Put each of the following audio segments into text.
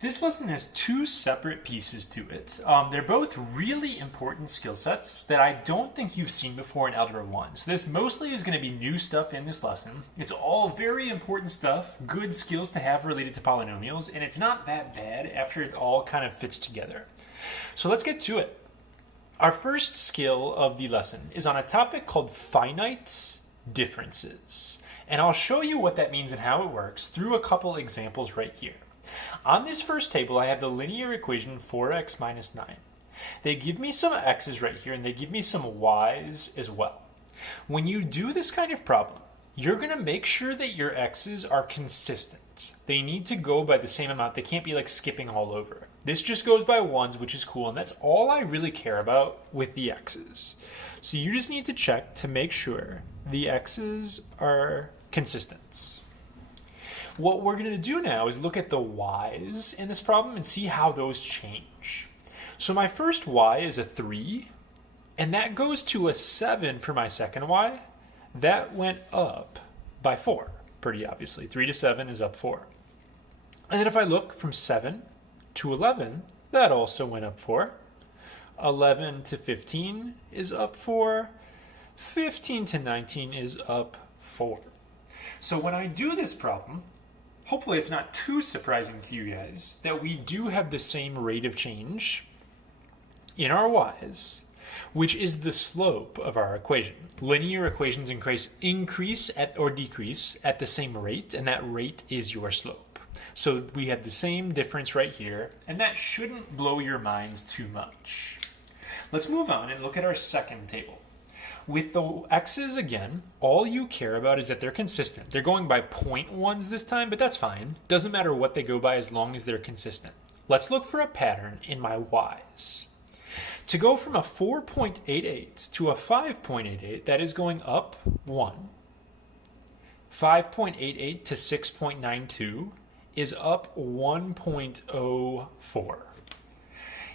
This lesson has two separate pieces to it. They're both really important skill sets that I don't think you've seen before in Algebra 1. So this mostly is going to be new stuff in this lesson. It's all very important stuff, good skills to have related to polynomials, and it's not that bad after it all kind of fits together. So let's get to it. Our first skill of the lesson is on a topic called finite differences. And I'll show you what that means and how it works through a couple examples right here. On this first table, I have the linear equation 4x minus 9. They give me some x's right here, and they give me some y's as well. When you do this kind of problem, you're going to make sure that your x's are consistent. They need to go by the same amount. They can't be like skipping all over. This just goes by ones, which is cool, and that's all I really care about with the x's. So you just need to check to make sure the x's are consistent. What we're going to do now is look at the y's in this problem and see how those change. So my first y is a 3, and that goes to a 7 for my second y. That went up by 4, pretty obviously. 3 to 7 is up 4. And then if I look from 7 to 11, that also went up 4. 11 to 15 is up 4. 15 to 19 is up 4. So when I do this problem, hopefully it's not too surprising to you guys that we do have the same rate of change in our y's, which is the slope of our equation. Linear equations increase or decrease at the same rate, and that rate is your slope. So we have the same difference right here, and that shouldn't blow your minds too much. Let's move on and look at our second table. With the x's, again, all you care about is that they're consistent. They're going by 0.1s this time, but that's fine. Doesn't matter what they go by as long as they're consistent. Let's look for a pattern in my y's. To go from a 4.88 to a 5.88, that is going up 1. 5.88 to 6.92 is up 1.04.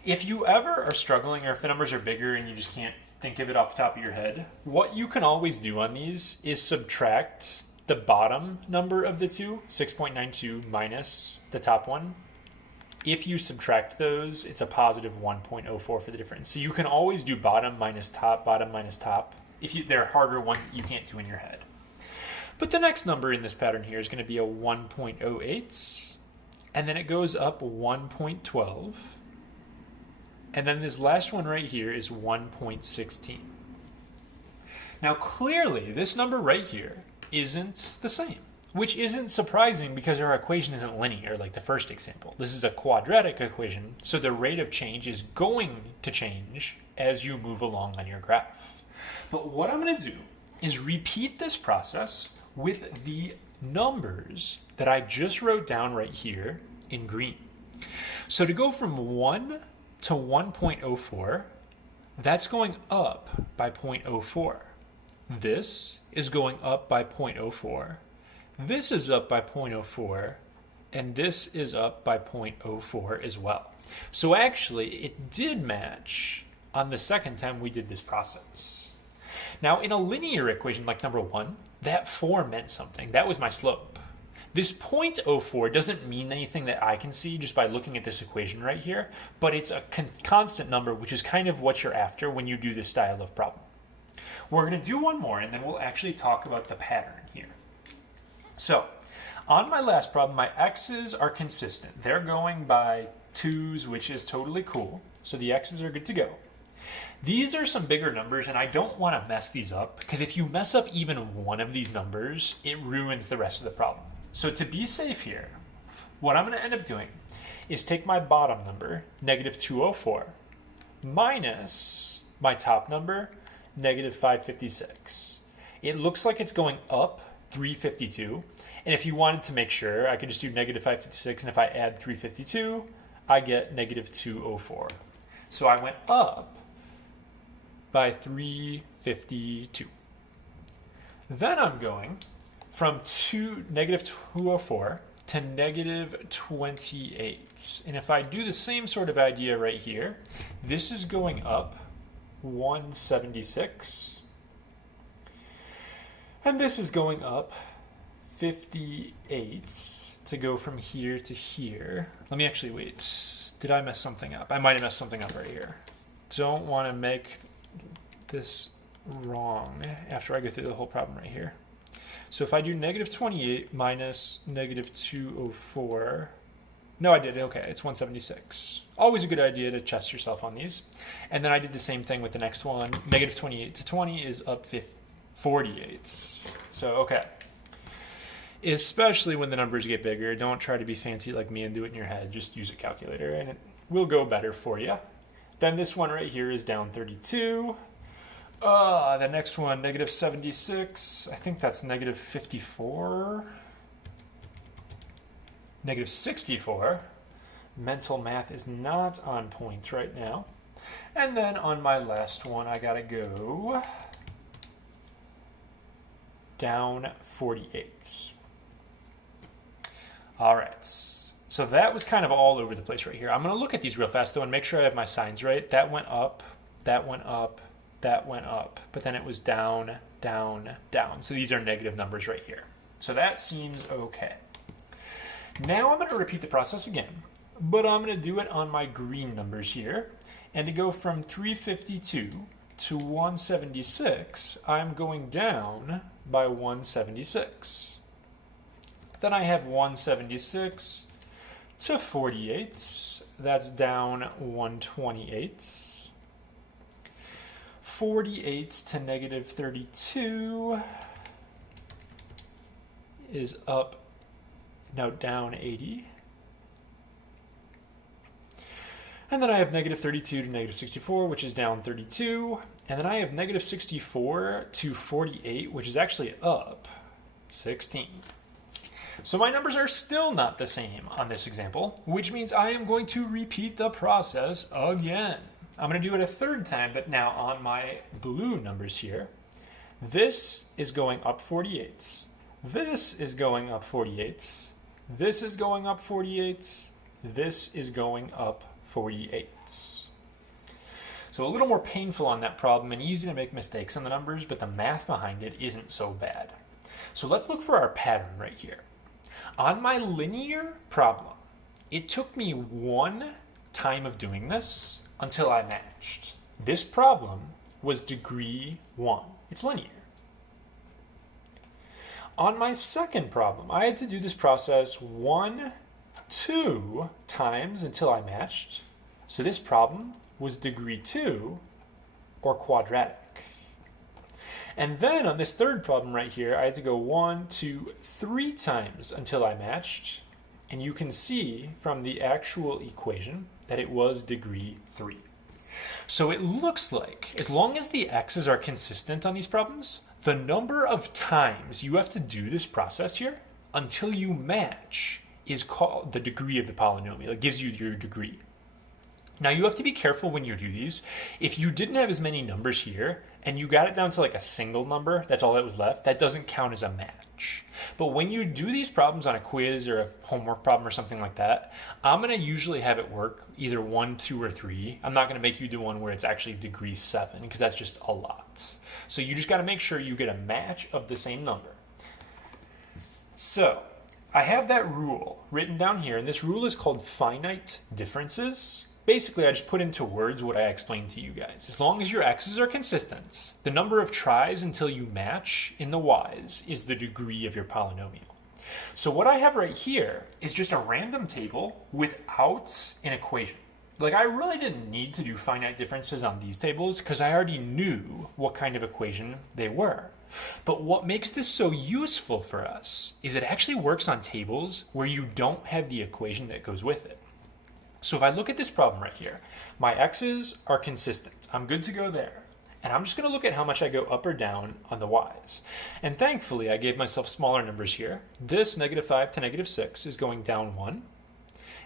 If you ever are struggling, or if the numbers are bigger and you just can't think of it off the top of your head, what you can always do on these is subtract the bottom number of the two, 6.92, minus the top one. If you subtract those, it's a positive 1.04 for the difference. So you can always do bottom minus top, if they're harder ones that you can't do in your head. But the next number in this pattern here is going to be a 1.08, and then it goes up 1.12. And then this last one right here is 1.16. Now clearly this number right here isn't the same, which isn't surprising because our equation isn't linear like the first example. This is a quadratic equation, so the rate of change is going to change as you move along on your graph. But what I'm going to do is repeat this process with the numbers that I just wrote down right here in green. So to go from 1 to 1.04, that's going up by 0.04. This is going up by 0.04. This is up by 0.04, and this is up by 0.04 as well. So actually, it did match on the second time we did this process. Now, in a linear equation like number 1, that 4 meant something. That was my slope. This 0.04 doesn't mean anything that I can see just by looking at this equation right here, but it's a constant number, which is kind of what you're after when you do this style of problem. We're going to do one more, and then we'll actually talk about the pattern here. So, on my last problem, my x's are consistent. They're going by 2's, which is totally cool. So the x's are good to go. These are some bigger numbers, and I don't want to mess these up, because if you mess up even one of these numbers, it ruins the rest of the problem. So to be safe here, what I'm going to end up doing is take my bottom number, negative 204, minus my top number, negative 556. It looks like it's going up 352. And if you wanted to make sure, I could just do negative 556. And if I add 352, I get negative 204. So I went up by 352. Then I'm going from negative 204 to negative 28. And if I do the same sort of idea right here, this is going up 176. And this is going up 58. to go from here to here. Let me actually wait. Did I mess something up? I might have messed something up right here. Don't want to make this wrong after I go through the whole problem right here. So if I do negative 28 minus negative 204, no, I did. Okay, it's 176. Always a good idea to test yourself on these. And then I did the same thing with the next one. Negative 28 to 20 is up 48. So, okay. Especially when the numbers get bigger, don't try to be fancy like me and do it in your head. Just use a calculator and it will go better for you. Then this one right here is down 32. The next one, negative 76. I think that's negative 54. Negative 64. Mental math is not on point right now. And then on my last one, I gotta go down 48. All right, so that was kind of all over the place right here. I'm gonna look at these real fast though and make sure I have my signs right. That went up, that went up, that went up, but then it was down, down, down. So these are negative numbers right here. So that seems okay. Now I'm gonna repeat the process again, but I'm gonna do it on my green numbers here. And to go from 352 to 176, I'm going down by 176. Then I have 176 to 48. That's down 128. 48 to negative 32 is up, no, down 80. And then I have negative 32 to negative 64, which is down 32. And then I have negative 64 to 48, which is actually up 16. So my numbers are still not the same on this example, which means I am going to repeat the process again. I'm going to do it a third time, but now on my blue numbers here. This is going up 48. This is going up 48. This is going up 48. This is going up 48. So a little more painful on that problem and easy to make mistakes on the numbers, but the math behind it isn't so bad. So let's look for our pattern right here. On my linear problem, it took me one time of doing this until I matched. This problem was degree 1. It's linear. On my second problem, I had to do this process 2 times until I matched. So this problem was degree 2 or quadratic. And then on this third problem right here, I had to go 1, 2, 3 times until I matched. And you can see from the actual equation that it was degree 3. So it looks like, as long as the x's are consistent on these problems, the number of times you have to do this process here until you match is called the degree of the polynomial. It gives you your degree. Now you have to be careful when you do these. If you didn't have as many numbers here and you got it down to like a single number, that's all that was left, that doesn't count as a match. But when you do these problems on a quiz or a homework problem or something like that, I'm going to usually have it work either 1, 2, or 3. I'm not going to make you do one where it's actually degree 7 because that's just a lot. So you just got to make sure you get a match of the same number. So I have that rule written down here, and this rule is called finite differences. Basically, I just put into words what I explained to you guys. As long as your x's are consistent, the number of tries until you match in the y's is the degree of your polynomial. So what I have right here is just a random table without an equation. Like I really didn't need to do finite differences on these tables because I already knew what kind of equation they were. But what makes this so useful for us is it actually works on tables where you don't have the equation that goes with it. So if I look at this problem right here, my x's are consistent. I'm good to go there. And I'm just going to look at how much I go up or down on the y's. And thankfully, I gave myself smaller numbers here. This negative 5 to negative 6 is going down 1.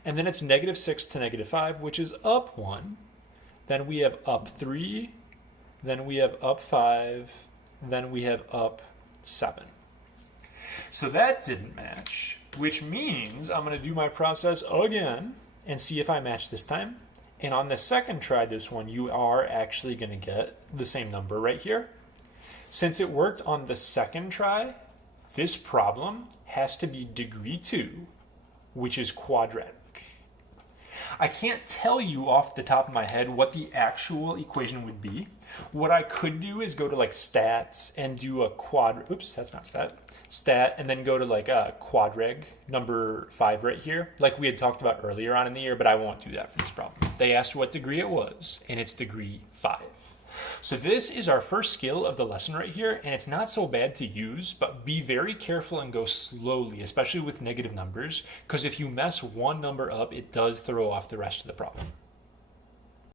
And then it's negative 6 to negative 5, which is up 1. Then we have up 3. Then we have up 5. Then we have up 7. So that didn't match, which means I'm going to do my process again and see if I match this time. And on the second try this one, you are actually going to get the same number right here. Since it worked on the second try, this problem has to be degree 2 which is quadratic. I can't tell you off the top of my head what the actual equation would be. What I could do is go to like stats and do a oops, that's not stat, and then go to like a quadrag number 5 right here, like we had talked about earlier on in the year, but I won't do that for this problem. They asked what degree it was, and it's degree 5. So this is our first skill of the lesson right here, and it's not so bad to use, but be very careful and go slowly, especially with negative numbers, because if you mess one number up, it does throw off the rest of the problem.